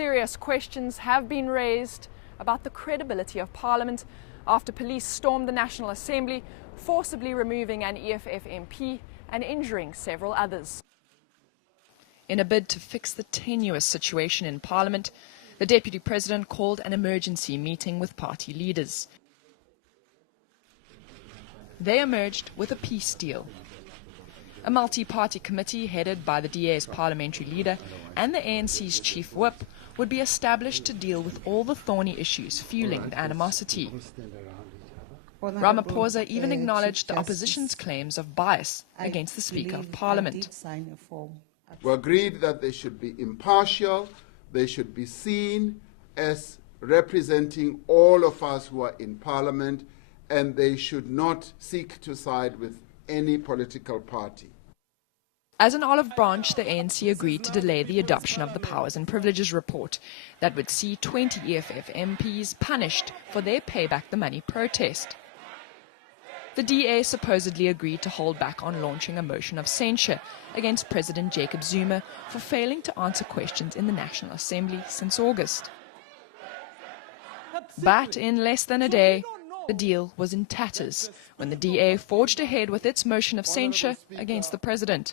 Serious questions have been raised about the credibility of Parliament after police stormed the National Assembly, forcibly removing an EFF MP and injuring several others. In a bid to fix the tenuous situation in Parliament, the Deputy President called an emergency meeting with party leaders. They emerged with a peace deal. A multi-party committee headed by the DA's parliamentary leader and the ANC's chief whip would be established to deal with all the thorny issues fueling the animosity. Ramaphosa even acknowledged the opposition's claims of bias against the Speaker of Parliament. We agreed that they should be impartial, they should be seen as representing all of us who are in Parliament, and they should not seek to side with any political party. As an olive branch, the ANC agreed to delay the adoption of the Powers and Privileges report that would see 20 EFF MPs punished for their payback the money protest. The DA supposedly agreed to hold back on launching a motion of censure against President Jacob Zuma for failing to answer questions in the National Assembly since August. But in less than a day, the deal was in tatters when the DA forged ahead with its motion of censure against the President.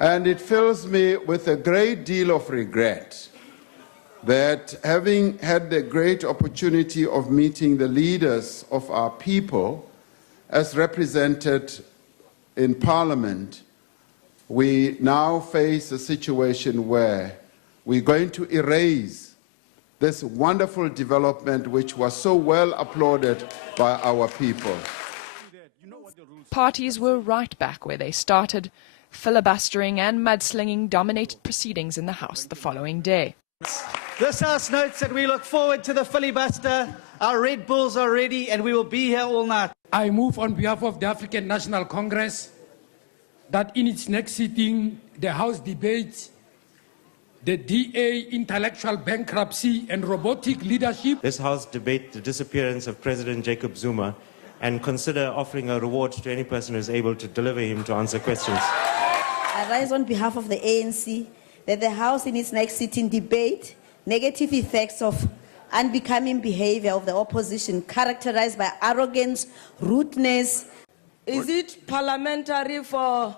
And it fills me with a great deal of regret that, having had the great opportunity of meeting the leaders of our people as represented in Parliament, we now face a situation where we're going to erase this wonderful development which was so well applauded by our people. Parties were right back where they started. Filibustering and mudslinging dominated proceedings in the House the following day. This House notes that we look forward to the filibuster. Our Red Bulls are ready and we will be here all night. I move on behalf of the African National Congress that in its next sitting, the House debates the DA intellectual bankruptcy and robotic leadership. This House debate the disappearance of President Jacob Zuma and consider offering a reward to any person who is able to deliver him to answer questions. I rise on behalf of the ANC that the House in its next sitting debate negative effects of unbecoming behavior of the opposition characterized by arrogance, rudeness. Is it parliamentary for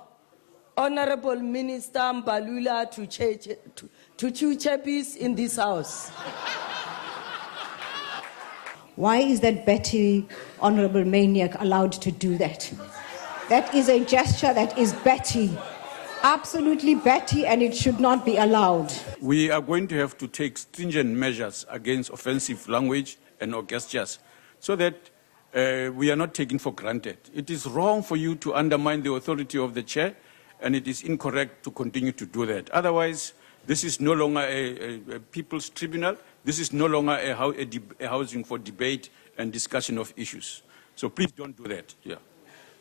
Honorable Minister Mbalula to chew chappies in this House? Why is that Betty, Honorable Maniac, allowed to do that? That is a gesture that is Betty. Absolutely Betty, and it should not be allowed. We are going to have to take stringent measures against offensive language and gestures so that we are not taken for granted. It is wrong for you to undermine the authority of the chair, and it is incorrect to continue to do that. Otherwise, this is no longer a people's tribunal. This is no longer a housing for debate and discussion of issues. So please don't do that. Yeah.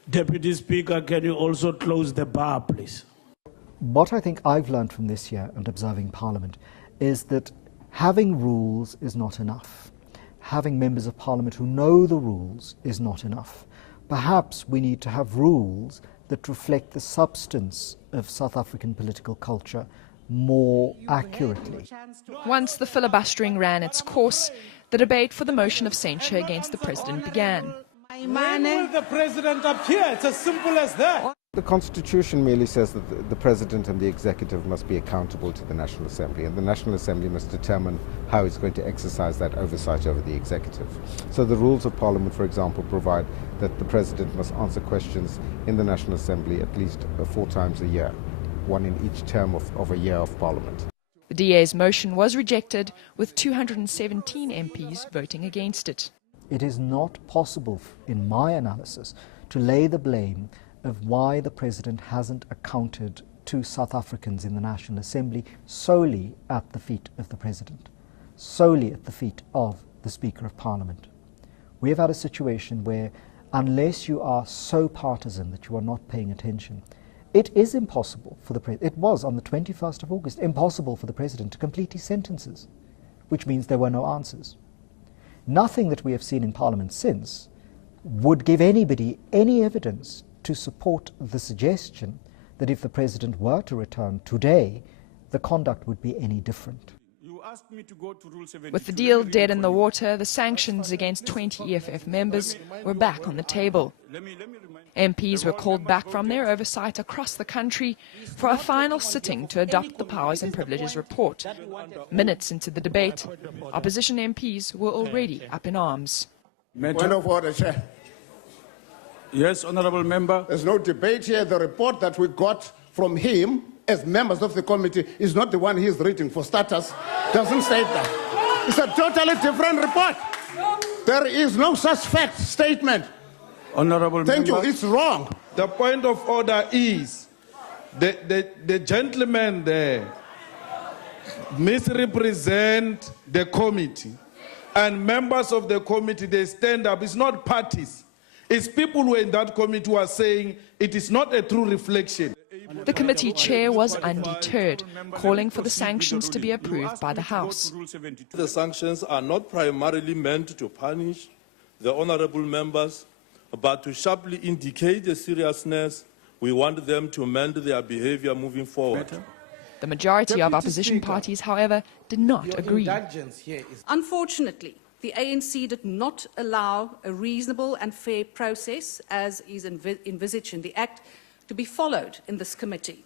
Deputy Speaker, can you also close the bar, please? What I think I've learned from this year and observing Parliament is that having rules is not enough. Having members of Parliament who know the rules is not enough. Perhaps we need to have rules that reflect the substance of South African political culture more accurately. Once the filibustering ran its course, the debate for the motion of censure against the President began. When will the President appear? It's as simple as that. The Constitution merely says that the President and the Executive must be accountable to the National Assembly, and the National Assembly must determine how it's going to exercise that oversight over the Executive. So the rules of Parliament, for example, provide that the President must answer questions in the National Assembly at least 4 times a year, one in each term of a year of Parliament. The DA's motion was rejected, with 217 MPs voting against it. It is not possible, in my analysis, to lay the blame of why the President hasn't accounted to South Africans in the National Assembly solely at the feet of the President, solely at the feet of the Speaker of Parliament. We have had a situation where, unless you are so partisan that you are not paying attention, it is impossible for the President, it was on the 21st of August, impossible for the President to complete his sentences, which means there were no answers. Nothing that we have seen in Parliament since would give anybody any evidence to support the suggestion that if the President were to return today, the conduct would be any different. asked me to go to Rule 72. With the deal dead in the water, the sanctions against 20 EFF members were back on the table. MPs were called back from their oversight across the country for a final sitting to adopt the Powers and Privileges report. Minutes into the debate, opposition MPs were already up in arms. Point of order, Chair. Yes, Honourable Member. There's no debate here. The report that we got from him as members of the committee is not the one he's reading. For starters, doesn't state that. It's a totally different report. There is no such fact statement. Honourable Thank Member. you. It's wrong. The point of order is the gentleman there misrepresent the committee, and members of the committee, they stand up. It's not parties. It's people who are in that committee who are saying it is not a true reflection. The committee chair was undeterred, calling for the sanctions to be approved by the House. The sanctions are not primarily meant to punish the honourable members, but to sharply indicate the seriousness. We want them to amend their behaviour moving forward. The majority of opposition parties, however, did not agree. Unfortunately, the ANC did not allow a reasonable and fair process, as is envisaged in the Act, to be followed in this committee.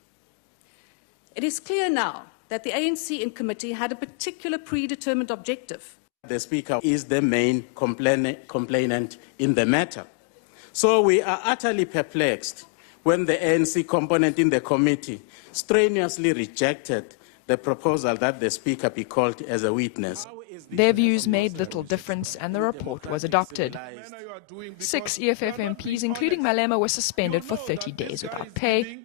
It is clear now that the ANC in committee had a particular predetermined objective. The Speaker is the main complainant in the matter. So we are utterly perplexed when the ANC component in the committee strenuously rejected the proposal that the Speaker be called as a witness. Their views made little difference and the report was adopted. 6 EFF MPs, including Malema, were suspended for 30 days without pay.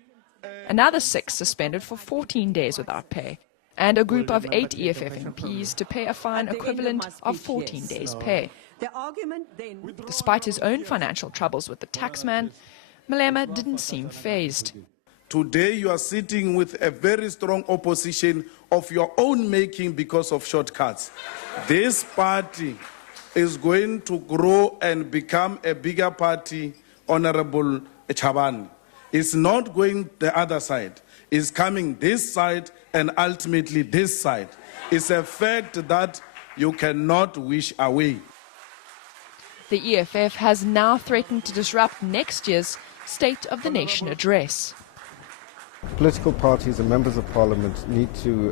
Another 6 suspended for 14 days without pay. And a group of 8 EFF MPs to pay a fine equivalent of 14 days' pay. Despite his own financial troubles with the taxman, Malema didn't seem fazed. Today you are sitting with a very strong opposition of your own making because of shortcuts. This party is going to grow and become a bigger party, Honourable Chabane. It's not going the other side. It's coming this side and ultimately this side. It's a fact that you cannot wish away. The EFF has now threatened to disrupt next year's State of the Nation address. Political parties and members of parliament need to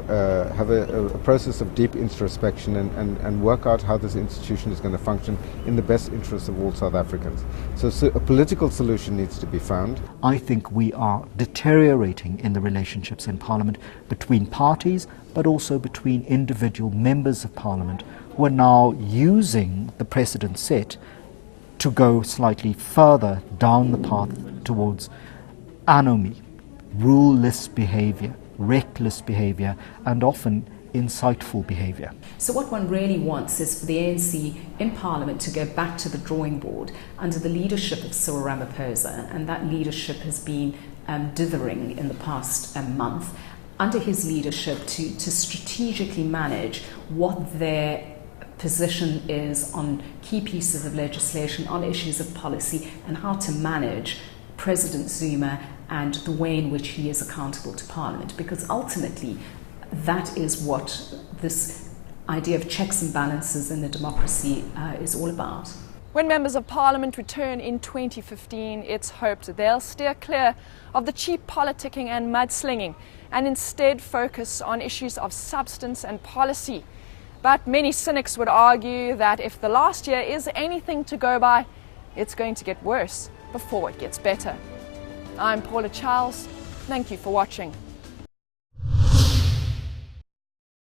have a process of deep introspection and work out how this institution is going to function in the best interests of all South Africans. So a political solution needs to be found. I think we are deteriorating in the relationships in Parliament between parties, but also between individual members of Parliament who are now using the precedent set to go slightly further down the path towards anomie, rule-less behaviour, reckless behaviour, and often insightful behaviour. So what one really wants is for the ANC in Parliament to go back to the drawing board under the leadership of Cyril Ramaphosa, and that leadership has been dithering in the past month, under his leadership to strategically manage what their position is on key pieces of legislation, on issues of policy, and how to manage President Zuma and the way in which he is accountable to Parliament, because ultimately that is what this idea of checks and balances in a democracy is all about. When members of Parliament return in 2015, it's hoped they'll steer clear of the cheap politicking and mudslinging and instead focus on issues of substance and policy. But many cynics would argue that if the last year is anything to go by, it's going to get worse before it gets better. I'm Paula Charles. Thank you for watching.